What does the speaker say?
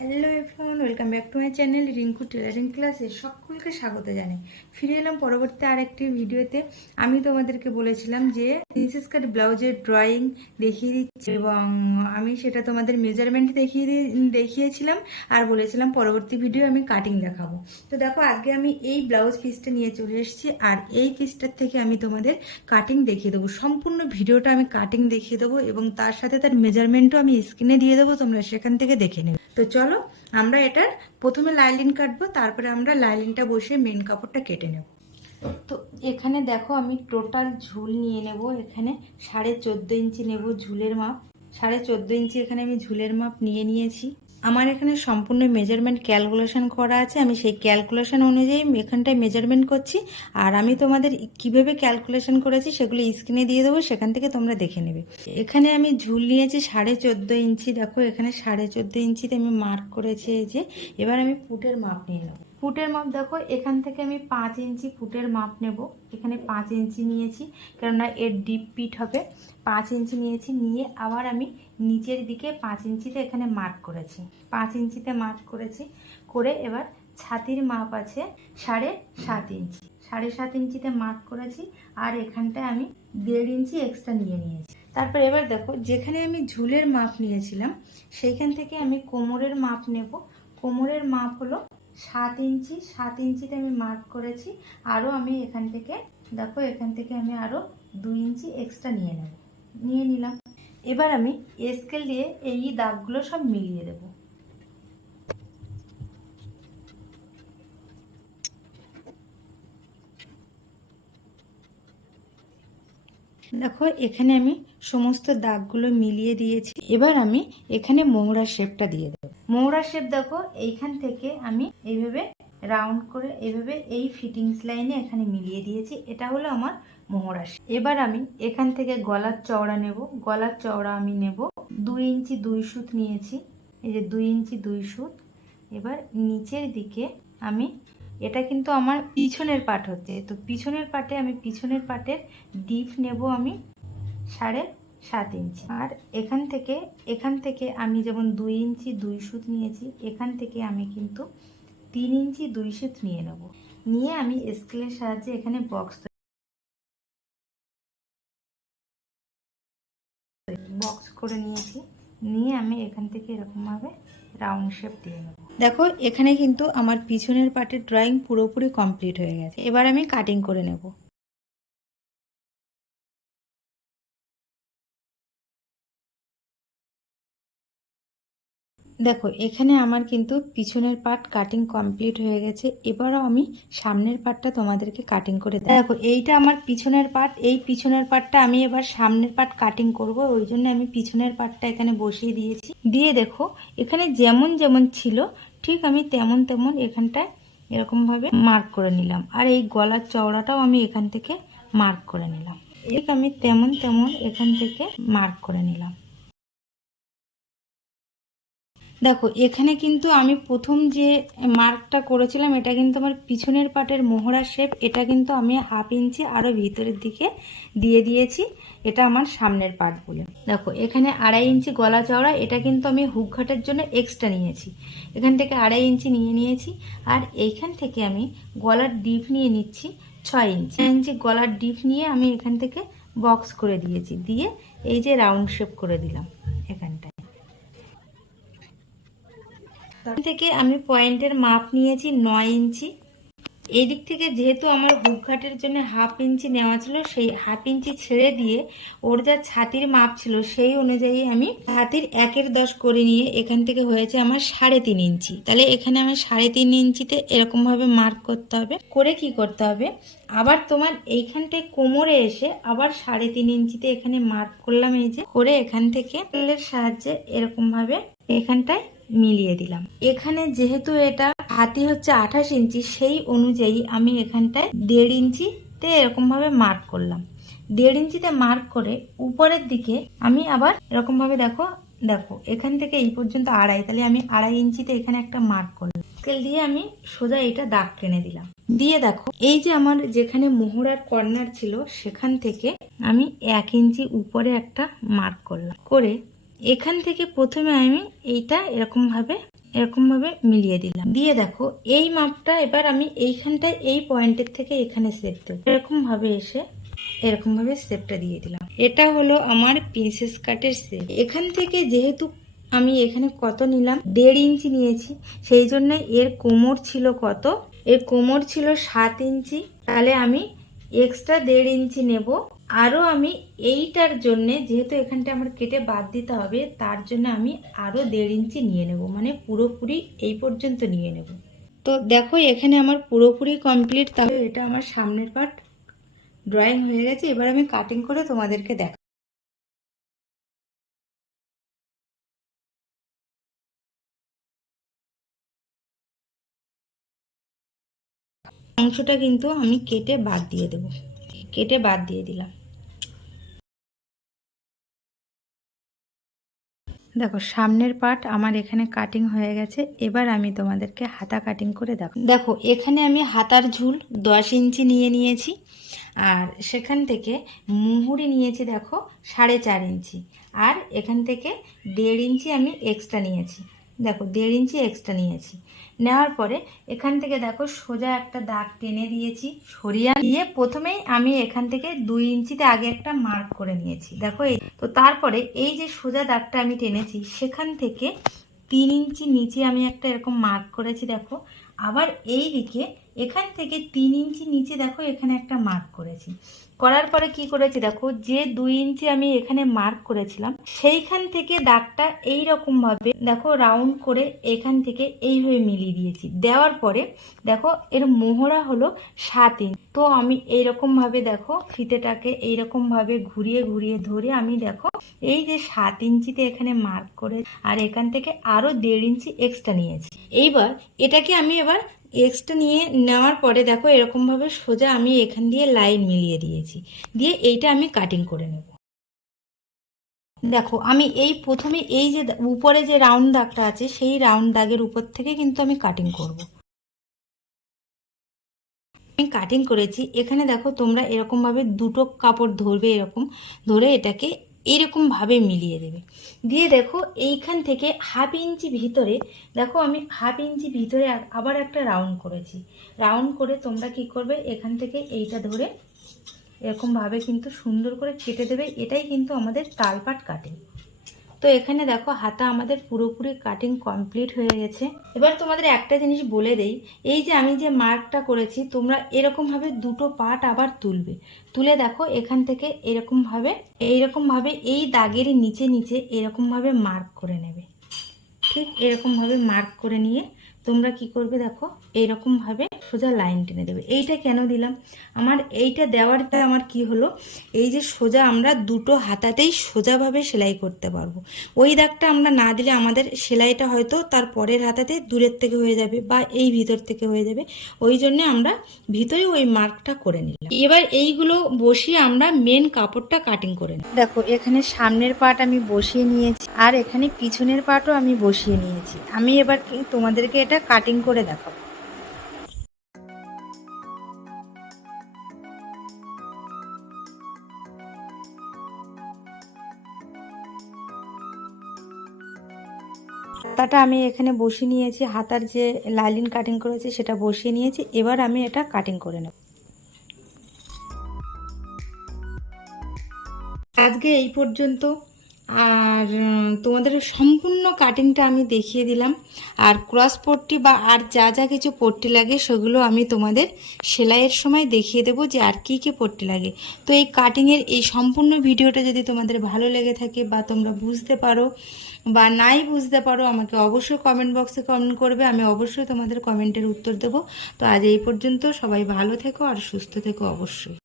Hello everyone welcome back to my channel Rinku tailoring ক্লাসে সকলকে স্বাগত জানাই। ফিরে এলাম পরবর্তী আরেকটি ভিডিওতে। আমি তোমাদেরকে বলেছিলাম যে প্রিন্সেস কাট ব্লাউজের ড্রয়িং দেখিয়ে দিচ্ছি এবং আমি সেটা তোমাদের মেজারমেন্ট দেখিয়ে দেখিয়েছিলাম আর বলেছিলাম পরবর্তী ভিডিও আমি কাটিং দেখাবো। তো দেখো আজকে আমি এই ব্লাউজ পিসটা নিয়ে চলে এসেছি আর এই পিসটার থেকে আমি তোমাদের কাটিং দেখিয়ে দেবো। সম্পূর্ণ ভিডিওটা আমি কাটিং দেখিয়ে দেবো এবং তার সাথে তার মেজারমেন্টও আমি স্ক্রিনে দিয়ে দেবো, তোমরা সেখান থেকে দেখে নেবে। তো চলো, আমরা এটার প্রথমে লাইলিন কাটবো, তারপরে আমরা লাইলিনটা বসে মেন কাপড়টা কেটে নেব। তো এখানে দেখো আমি টোটাল ঝুল নিয়ে নেব, এখানে সাড়ে চোদ্দ ইঞ্চি নেব ঝুলের মাপ। সাড়ে চোদ্দ ইঞ্চি এখানে আমি ঝুলের মাপ নিয়ে নিয়েছি। আমার এখানে সম্পূর্ণ মেজারমেন্ট ক্যালকুলেশন করা আছে। আমি সেই ক্যালকুলেশন অনুযায়ী এখানটায় মেজারমেন্ট করছি। আর আমি তোমাদের কীভাবে ক্যালকুলেশন করেছি সেগুলো স্ক্রিনে দিয়ে দেবো, সেখান থেকে তোমরা দেখে নেবে। এখানে আমি ঝুল নিয়েছি সাড়ে চোদ্দ ইঞ্চি। দেখো এখানে সাড়ে চোদ্দ ইঞ্চিতে আমি মার্ক করেছি এই যে। এবার আমি পুটের মাপ নিয়ে নেব। ফুটের মাপ দেখো, এখান থেকে আমি পাঁচ ইঞ্চি ফুটের মাপ নেব। এখানে পাঁচ ইঞ্চি নিয়েছি, কেননা এর ডিপ পিট হবে। পাঁচ ইঞ্চি নিয়েছি, নিয়ে আবার আমি নিচের দিকে পাঁচ ইঞ্চিতে এখানে মার্ক করেছি। পাঁচ ইঞ্চিতে মার্ক করেছি, করে এবার ছাতির মাপ আছে সাড়ে সাত ইঞ্চি। সাড়ে সাত ইঞ্চিতে মার্ক করেছি, আর এখানটায় আমি দেড় ইঞ্চি এক্সট্রা নিয়ে নিয়েছি। তারপর এবার দেখো, যেখানে আমি ঝুলের মাপ নিয়েছিলাম, সেইখান থেকে আমি কোমরের মাপ নেব। কোমরের মাপ হলো সাত ইঞ্চি, সাত ইঞ্চিতে আমি মার্ক করেছি। আরও আমি এখান থেকে, দেখো এখান থেকে আমি আরও দুই ইঞ্চি এক্সট্রা নিয়ে নেব, নিয়ে নিলাম। এবার আমি স্কেল দিয়ে এই দাগগুলো সব মিলিয়ে দেব। দেখো এখানে আমি সমস্ত দাগগুলো মিলিয়ে দিয়েছি। এবার আমি এখানে মোহরা শেপটা দিয়ে মোহরা শেপ দেখো, এইখান থেকে আমি এইভাবে রাউন্ড করে এইভাবে এই ফিটিংস লাইনে এখানে মিলিয়ে দিয়েছি। এটা হলো আমার মোহরা এবার আমি এখান থেকে গলার চওড়া নেব। গলার চওড়া আমি নেব। দুই ইঞ্চি দুই সুত নিয়েছি। এই যে দুই ইঞ্চি দুই সুত। এবার নিচের দিকে আমি, এটা কিন্তু আমার পিছনের পাট হচ্ছে। তো পিছনের পাটে আমি পিছনের পাটের ডিপ নেব আমি সাড়ে সাত ইঞ্চি। আর এখান থেকে এখান থেকে আমি যেমন দুই ইঞ্চি দুই সুত নিয়েছি, এখান থেকে আমি কিন্তু তিন ইঞ্চি দুই সুত নিয়ে নেব। নিয়ে আমি স্কেলের সাহায্যে এখানে বক্স বক্স করে নিয়েছি। নিয়ে আমি এখান থেকে এরকমভাবে রাউন্ড শেপ দিয়ে নেব। দেখো, এখানে কিন্তু আমার পিছনের পার্টের ড্রয়িং পুরোপুরি কমপ্লিট হয়ে গেছে। এবার আমি কাটিং করে নেব। দেখো, এখানে আমার কিন্তু পিছনের পার্ট কাটিং কমপ্লিট হয়ে গেছে। এবারও আমি সামনের পার্টটা তোমাদেরকে কাটিং করে দেব। দেখো, এইটা আমার পিছনের পার্ট এই পিছনের পার্টটা আমি এবার সামনের পার্ট কাটিং করব। ওই জন্য আমি পিছনের পার্টটা এখানে বসিয়ে দিয়েছি। দিয়ে দেখো, এখানে যেমন যেমন ছিল, ঠিক আমি তেমন তেমন এখানটায় এরকমভাবে মার্ক করে নিলাম। আর এই গলার চওড়াটাও আমি এখান থেকে মার্ক করে নিলাম। ঠিক আমি তেমন তেমন এখান থেকে মার্ক করে নিলাম। দেখো, এখানে কিন্তু আমি প্রথম যে মার্কটা করেছিলাম, এটা কিন্তু আমার পিছনের পাটের মোহরা শেপ, এটা কিন্তু আমি হাফ ইঞ্চি আরও ভিতরের দিকে দিয়ে দিয়েছি, এটা আমার সামনের পার্ট বলে দেখো, এখানে আড়াই ইঞ্চি গলা চওড়া, এটা কিন্তু আমি হুক ঘাটের জন্য এক্সট্রা নিয়েছি। এখান থেকে আড়াই ইঞ্চি নিয়ে নিয়েছি, আর এইখান থেকে আমি গলার ডিপ নিয়ে নিচ্ছি ছয় ইঞ্চি। ইঞ্চি গলার ডিপ নিয়ে আমি এখান থেকে বক্স করে দিয়েছি, দিয়ে এই যে রাউন্ড শেপ করে দিলাম, এখান। থেকে আমি পয়েন্টের মাপ নিয়েছি নয় ইঞ্চি। এই দিক থেকে যেহেতু আমার হুকঘাটের জন্য হাফ ইঞ্চি নেওয়া ছিল, সেই হাফ ইঞ্চি ছেড়ে দিয়ে ওর যা ছাতির মাপ ছিল সেই অনুযায়ী আমি ছাতির একের দশ করে নিয়ে এখান থেকে হয়েছে আমার সাড়ে তিন ইঞ্চি। তাহলে এখানে আমার সাড়ে তিন ইঞ্চিতে এরকমভাবে মার্ক করতে হবে। করে কি করতে হবে? আবার তোমার এইখানটায় কোমরে এসে আবার সাড়ে তিন ইঞ্চিতে এখানে মার্ক করলাম এই যে। করে এখান থেকে সাহায্যে এরকমভাবে এখানটায় মিলিয়ে দিলাম। এখানে যেহেতু এটা হাতি হচ্ছে আঠাশ ইঞ্চি, সেই অনুযায়ী আমি এখানটায় দেড় ইঞ্চিতে এরকমভাবে মার্ক করলাম। দেড় ইঞ্চিতে মার্ক করে উপরের দিকে আমি আবার এরকমভাবে দেখো দেখো, এখান থেকে এই পর্যন্ত আড়াই, তাহলে আমি আড়াই ইঞ্চিতে এখানে একটা মার্ক করলাম। স্কেল দিয়ে আমি সোজা এটা দাগ টেনে দিলাম। দিয়ে দেখো, এই যে আমার যেখানে মোহরার কর্নার ছিল, সেখান থেকে আমি এক ইঞ্চি উপরে একটা মার্ক করলাম। করে এখান থেকে প্রথমে আমি এইটা এরকমভাবে এরকমভাবে মিলিয়ে দিলাম। দিয়ে দেখো, এই মাপটা এবার আমি এইখানটায় এই পয়েন্টের থেকে এখানে সেপ দেবো। এরকমভাবে এসে এরকমভাবে সেপটা দিয়ে দিলাম। এটা হলো আমার প্রিন্সেস কাটের সেপ এখান থেকে যেহেতু আমি এখানে কত নিলাম? দেড় ইঞ্চি নিয়েছি, সেই জন্য এর কোমর ছিল কত? এর কোমর ছিল সাত ইঞ্চি। তাহলে আমি এক্সট্রা দেড় ইঞ্চি নেব। আরও আমি এইটার জন্যে যেহেতু এখানটা আমার কেটে বাদ দিতে হবে, তার জন্য আমি আরও দেড় ইঞ্চি নিয়ে নেব। মানে পুরোপুরি এই পর্যন্ত নিয়ে নেব। তো দেখো, এখানে আমার পুরোপুরি কমপ্লিট তাহলে এটা আমার সামনের পার্ট ড্রয়িং হয়ে গেছে। এবার আমি কাটিং করে তোমাদেরকে দেখ অংশটা কিন্তু আমি কেটে বাদ দিয়ে দেব। কেটে বাদ দিয়ে দিলাম। দেখো, সামনের পার্ট আমার এখানে কাটিং হয়ে গেছে, এবার আমি তোমাদেরকে হাতা কাটিং করে দেখো দেখো, এখানে আমি হাতার ঝুল দশ ইঞ্চি নিয়ে নিয়েছি, আর সেখান থেকে মুহুরি নিয়েছি দেখো সাড়ে চার ইঞ্চি, আর এখান থেকে দেড় ইঞ্চি আমি এক্সট্রা নিয়েছি। দেখো, দেড় ইঞ্চি এক্সট্রা নিয়েছি। নেওয়ার পরে এখান থেকে দেখো, সোজা একটা দাগ টেনে দিয়েছি, সরিয়ে দিয়ে প্রথমেই আমি এখান থেকে দুই ইঞ্চিতে আগে একটা মার্ক করে নিয়েছি। দেখো এই, তো তারপরে এই যে সোজা দাগটা আমি টেনেছি, সেখান থেকে তিন ইঞ্চি নিচে আমি একটা এরকম মার্ক করেছি, দেখো। আবার এই দিকে এখান থেকে তিন ইঞ্চি নিচে দেখো এখানে একটা মার্ক করেছি। করার পরে কি করেছি দেখো, যে দুই ইঞ্চি আমি এখানে মার্ক করেছিলাম, সেইখান থেকে দাগটা এই ভাবে দেখো রাউন্ড করে এখান থেকে এইভাবে মিলিয়ে দিয়েছি। দেওয়ার পরে দেখো এর মোহরা হলো সাত ইঞ্চ। তো আমি এইরকম ভাবে দেখো ফিতেটাকে এইরকম ভাবে ঘুরিয়ে ঘুরিয়ে ধরে আমি দেখো এই যে সাত ইঞ্চিতে এখানে মার্ক করে আর এখান থেকে আরও দেড় ইঞ্চি এক্সট্রা নিয়েছি। এইবার এটাকে আমি এবার এক্সট্রা নিয়ে নেওয়ার পরে দেখো এরকমভাবে সোজা আমি এখান দিয়ে লাইন মিলিয়ে দিয়েছি। দিয়ে এইটা আমি কাটিং করে নেব। দেখো, আমি এই প্রথমে এই যে উপরে যে রাউন্ড দাগটা আছে, সেই রাউন্ড দাগের উপর থেকে কিন্তু আমি কাটিং করব। আমি কাটিং করেছি। এখানে দেখো তোমরা এরকমভাবে দুটো কাপড় ধরবে এরকম। ধরে এটাকে এইরকমভাবে মিলিয়ে দেবে। দিয়ে দেখো এইখান থেকে হাফ ইঞ্চি ভিতরে, দেখো আমি হাফ ইঞ্চি ভিতরে আবার একটা রাউন্ড করেছি। রাউন্ড করে তোমরা কি করবে, এখান থেকে এইটা ধরে এরকমভাবে কিন্তু সুন্দর করে কেটে দেবে। এটাই কিন্তু আমাদের তালপাট কাটিং। তো এখানে দেখো হাতা আমাদের পুরোপুরি কাটিং কমপ্লিট হয়ে গেছে। এবার তোমাদের একটা জিনিস বলে দেই, এই যে আমি যে মার্কটা করেছি, তোমরা এরকমভাবে দুটো পার্ট আবার তুলবে। তুলে দেখো এখান থেকে এরকমভাবে, এইরকমভাবে এই দাগেরই নিচে নিচে এরকমভাবে মার্ক করে নেবে। ঠিক এরকমভাবে মার্ক করে নিয়ে তোমরা কি করবে দেখো এইরকমভাবে সোজা লাইন টেনে দেবে। এইটা কেন দিলাম? আমার এইটা দেওয়ারটা আমার কি হলো? এই যে সোজা আমরা দুটো হাতাতেই সোজাভাবে সেলাই করতে পারব। ওই দাগটা আমরা না দিলে আমাদের সেলাইটা হয়তো তার পরের হাতাতে দূরের থেকে হয়ে যাবে বা এই ভিতর থেকে হয়ে যাবে। ওই জন্য আমরা ভিতরে ওই মার্কটা করে নিলাম। এবার এইগুলো বসিয়ে আমরা মেন কাপড়টা কাটিং করে নিই দেখো, এখানে সামনের পার্ট আমি বসিয়ে নিয়েছি আর এখানে পিছনের পার্টও আমি বসিয়ে নিয়েছি। আমি এবার তোমাদেরকে এটা কাটিং করে দেখাবো। হাতাটা আমি এখানে বসিয়ে নিয়েছি, হাতার যে লাইলিন কাটিং করেছি সেটা বসিয়ে নিয়েছি, এবার আমি এটা কাটিং করে নেব। আজকে এই পর্যন্ত। আর তোমাদের সম্পূর্ণ কাটিংটা আমি দেখিয়ে দিলাম। আর ক্রস পট্টি বা আর যা যা কিছু পট্টি লাগে, সেগুলো আমি তোমাদের সেলাইয়ের সময় দেখিয়ে দেবো যে আর কী কী পট্টি লাগে। তো এই কাটিংয়ের এই সম্পূর্ণ ভিডিওটা যদি তোমাদের ভালো লেগে থাকে বা তোমরা বুঝতে পারো বা নাই বুঝতে পারো, আমাকে অবশ্যই কমেন্ট বক্সে কমেন্ট করবে। আমি অবশ্যই তোমাদের কমেন্টের উত্তর দেবো। তো আজ এই পর্যন্ত সবাই ভালো থেকো আর সুস্থ থেকো অবশ্যই।